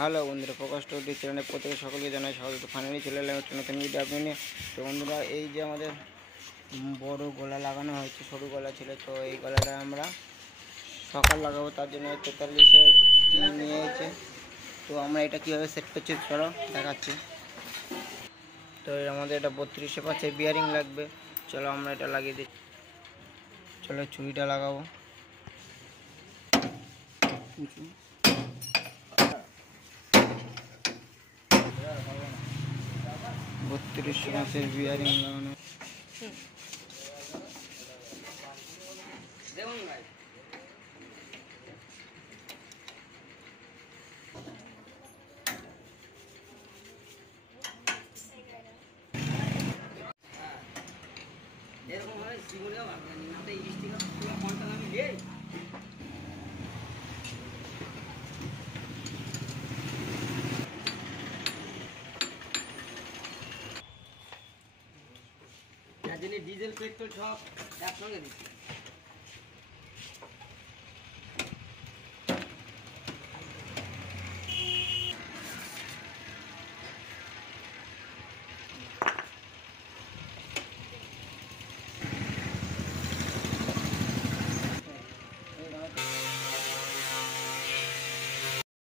Hello বন্ধুরা, প্রকাশ টোটি চ্যানেলে প্রত্যেকে সকলকে জানাই স্বাগত। তো ফাইনালি চলে এলাম একটা নতুন ভিডিও আপনি নিয়ে। তো বন্ধুরা, এই যে আমাদের বড় গলা লাগানো হয়েছে, সরু গলা ছিল, তো এই গলাটা আমরা সকাল লাগাবো, তার জন্য 43-এর নিয়ে এসেছে। তো আমরা এটা কীভাবে সেট করছি চলো দেখাচ্ছি। তো আমাদের এটা 32-এ পাচ্ছে বিয়ারিং লাগবে। চলো আমরা এটা লাগিয়ে দিই। চলো চুড়িটা লাগাবো। 32 মাসের বিয়ারিং লাগানো। ডিজেল পেট্রোল সব একসঙ্গে দিচ্ছি।